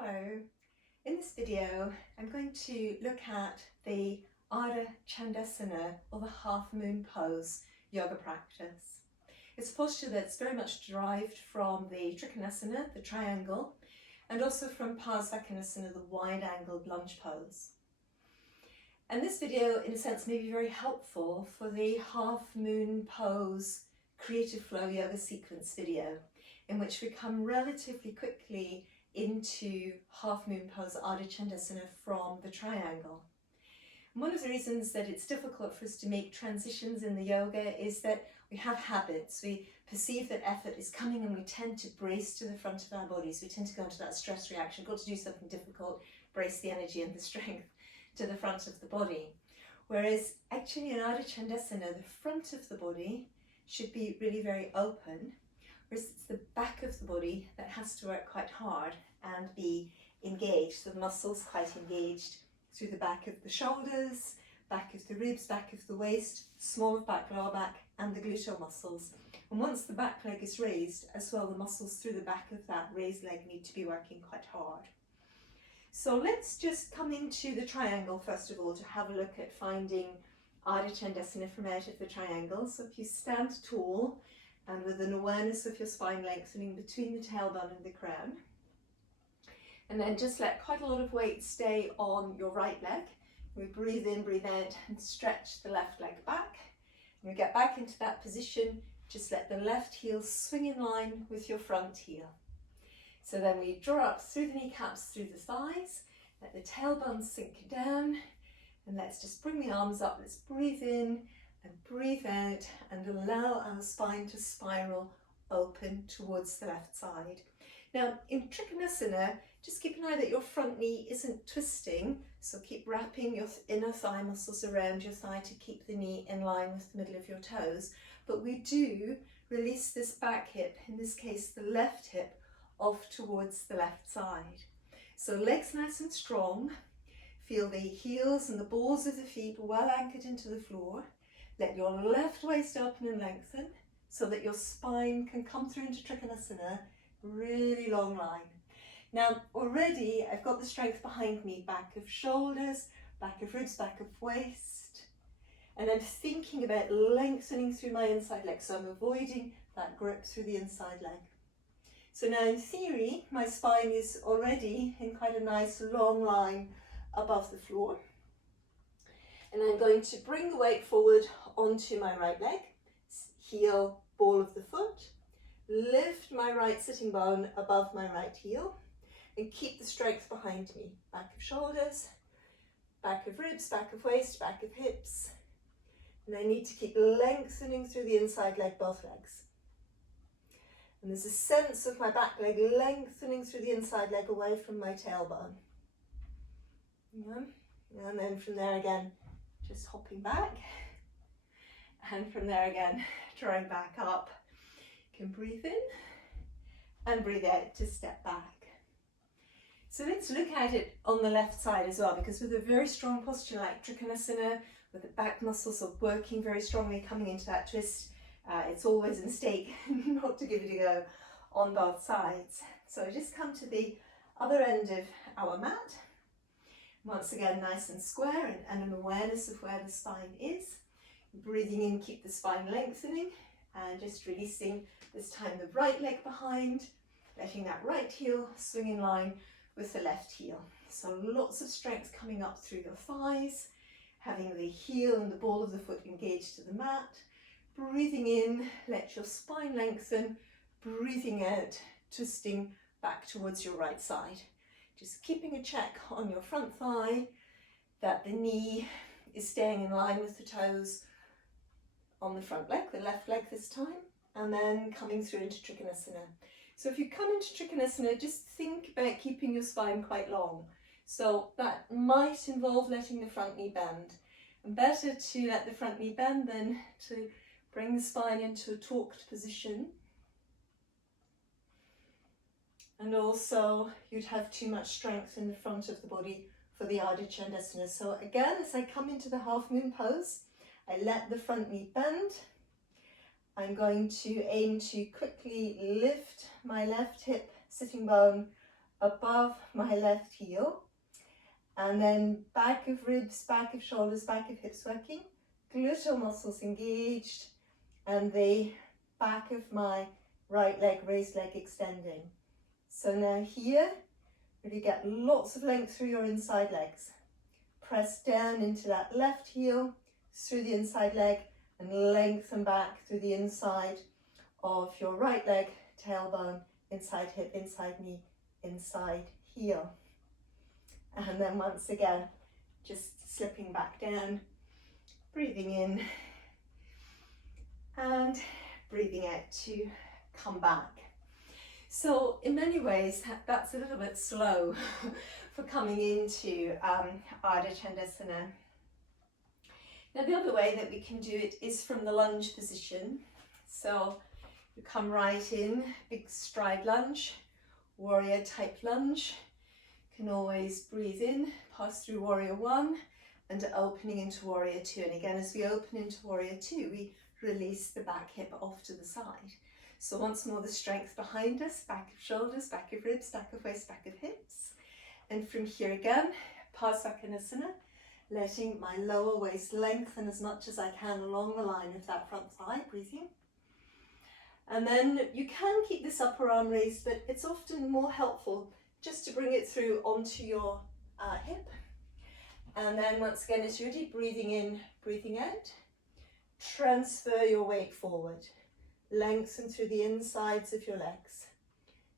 Hello. In this video I'm going to look at the Ardha Chandrasana, or the half moon pose yoga practice. It's a posture that's very much derived from the Trikonasana, the triangle, and also from Parsvakonasana, the wide angled lunge pose. And this video in a sense may be very helpful for the half moon pose creative flow yoga sequence video, in which we come relatively quickly into half moon pose Ardha Chandrasana from the triangle. And one of the reasons that it's difficult for us to make transitions in the yoga is that we have habits. We perceive that effort is coming and we tend to brace to the front of our bodies. We tend to go into that stress reaction, got to do something difficult, brace the energy and the strength to the front of the body. Whereas actually in Ardha Chandrasana, the front of the body should be really very open, whereas it's the back of the body that has to work quite hard and be engaged. So the muscles quite engaged through the back of the shoulders, back of the ribs, back of the waist, small of back, lower back, and the gluteal muscles. And once the back leg is raised, as well, the muscles through the back of that raised leg need to be working quite hard. So let's just come into the triangle first of all to have a look at finding Ardha Chandrasana from out of the triangle. So if you stand tall and with an awareness of your spine lengthening between the tailbone and the crown, and then just let quite a lot of weight stay on your right leg. We breathe in, breathe out, and stretch the left leg back. And we get back into that position, just let the left heel swing in line with your front heel. So then we draw up through the kneecaps, through the thighs, let the tailbone sink down, and let's just bring the arms up. Let's breathe in and breathe out and allow our spine to spiral open towards the left side. Now in Trikonasana, just keep an eye that your front knee isn't twisting, so keep wrapping your inner thigh muscles around your thigh to keep the knee in line with the middle of your toes. But we do release this back hip, in this case the left hip, off towards the left side. So legs nice and strong, feel the heels and the balls of the feet well anchored into the floor. Let your left waist open and lengthen so that your spine can come through into Trikonasana, really long line. Now already I've got the strength behind me, back of shoulders, back of ribs, back of waist, and I'm thinking about lengthening through my inside leg, so I'm avoiding that grip through the inside leg. So now in theory my spine is already in quite a nice long line above the floor, and I'm going to bring the weight forward onto my right leg, heel, ball of the foot, lift my right sitting bone above my right heel, and keep the strength behind me. Back of shoulders, back of ribs, back of waist, back of hips. And I need to keep lengthening through the inside leg, both legs. And there's a sense of my back leg lengthening through the inside leg away from my tailbone. Yeah. And then from there again, just hopping back. And from there again, drawing back up. You can breathe in and breathe out to step back. So let's look at it on the left side as well, because with a very strong posture like Trikonasana, with the back muscles are working very strongly coming into that twist, it's always a mistake not to give it a go on both sides. So just come to the other end of our mat. Once again, nice and square, and an awareness of where the spine is. Breathing in, keep the spine lengthening, and just releasing this time the right leg behind, letting that right heel swing in line with the left heel. So lots of strength coming up through your thighs, having the heel and the ball of the foot engaged to the mat. Breathing in, let your spine lengthen. Breathing out, twisting back towards your right side. Just keeping a check on your front thigh, that the knee is staying in line with the toes on the front leg, the left leg this time, and then coming through into Trikonasana. So if you come into Trikonasana, just think about keeping your spine quite long. So that might involve letting the front knee bend. And better to let the front knee bend than to bring the spine into a torqued position. And also you'd have too much strength in the front of the body for the Ardha Chandrasana. So again, as I come into the half moon pose, I let the front knee bend. I'm going to aim to quickly lift my left hip sitting bone above my left heel, and then back of ribs, back of shoulders, back of hips working, gluteal muscles engaged, and the back of my right leg, raised leg extending. So now here, really get lots of length through your inside legs. Press down into that left heel, through the inside leg, and lengthen back through the inside of your right leg, tailbone, inside hip, inside knee, inside heel. And then once again, just slipping back down, breathing in and breathing out to come back. So in many ways, that's a little bit slow for coming into Ardha Chandrasana. Now the other way that we can do it is from the lunge position. So you come right in, big stride lunge, warrior type lunge. You can always breathe in, pass through warrior one, and opening into warrior two. And again, as we open into warrior two, we release the back hip off to the side. So once more, the strength behind us, back of shoulders, back of ribs, back of waist, back of hips. And from here again, Parsvakonasana, letting my lower waist lengthen as much as I can along the line of that front thigh, breathing. And then you can keep this upper arm raised, but it's often more helpful just to bring it through onto your hip. And then once again, as you're ready, breathing in, breathing out, transfer your weight forward. Lengthen through the insides of your legs.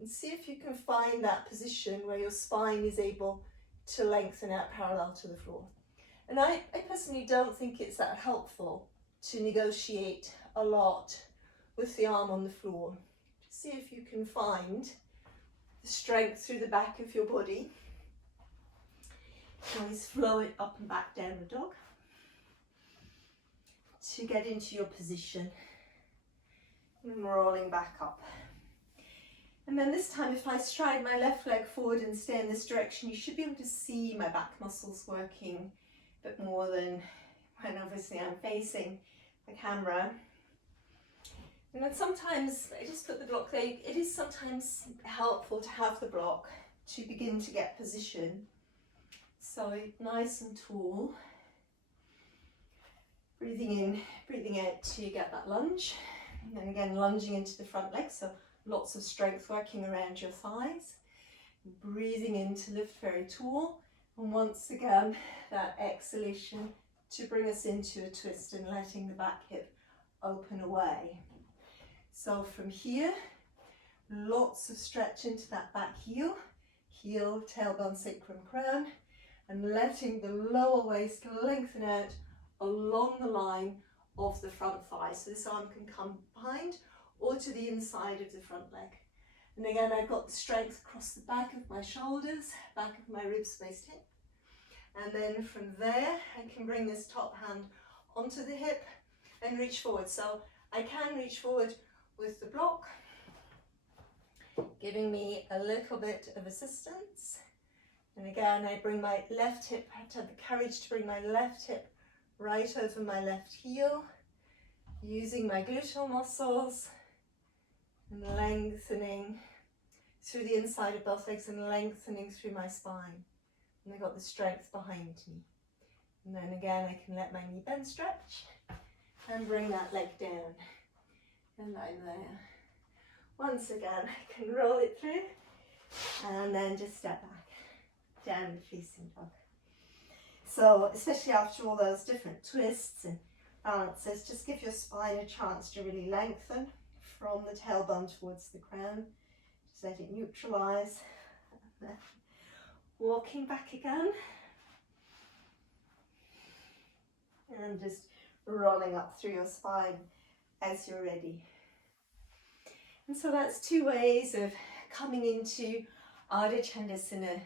And see if you can find that position where your spine is able to lengthen out parallel to the floor. And I personally don't think it's that helpful to negotiate a lot with the arm on the floor. See if you can find the strength through the back of your body. Always flow it up and back, downward dog, to get into your position. And rolling back up. And then this time, if I stride my left leg forward and stay in this direction, you should be able to see my back muscles working a bit more than when obviously I'm facing the camera. And then sometimes, I just put the block there, it is sometimes helpful to have the block to begin to get position. So nice and tall. Breathing in, breathing out to get that lunge. And then again, lunging into the front leg, so lots of strength working around your thighs. Breathing in to lift very tall. And once again, that exhalation to bring us into a twist and letting the back hip open away. So from here, lots of stretch into that back heel, tailbone, sacrum, crown, and letting the lower waist lengthen out along the line of the front thigh. So this arm can come behind or to the inside of the front leg. And again, I've got the strength across the back of my shoulders, back of my ribs, waist, hip. And then from there, I can bring this top hand onto the hip and reach forward. So I can reach forward with the block, giving me a little bit of assistance. And again, I bring my left hip, I have to have the courage to bring my left hip right over my left heel, using my gluteal muscles and lengthening through the inside of both legs and lengthening through my spine. And I've got the strength behind me. And then again, I can let my knee bend, stretch, and bring that leg down. And I'm there. Once again, I can roll it through and then just step back, down facing dog. So, especially after all those different twists and balances, just give your spine a chance to really lengthen from the tailbone towards the crown. Just let it neutralise. Walking back again. And just rolling up through your spine as you're ready. And so that's two ways of coming into Ardha Chandrasana.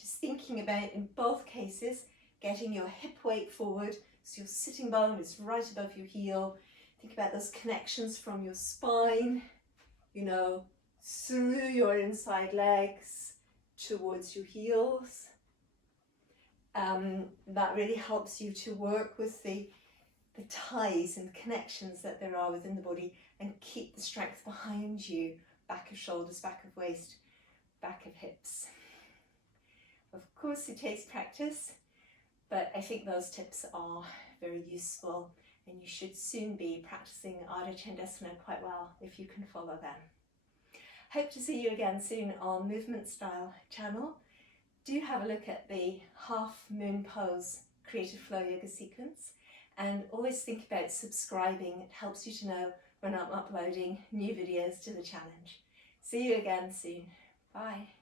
Just thinking about, in both cases, getting your hip weight forward so your sitting bone is right above your heel. Think about those connections from your spine, you know, through your inside legs towards your heels. That really helps you to work with the ties and connections that there are within the body and keep the strength behind you, back of shoulders, back of waist, back of hips. Of course it takes practice, but I think those tips are very useful and you should soon be practicing Ardha Chandrasana quite well if you can follow them. Hope to see you again soon on Movement Style channel. Do have a look at the half moon pose creative flow yoga sequence, and always think about subscribing. It helps you to know when I'm uploading new videos to the challenge. See you again soon. Bye.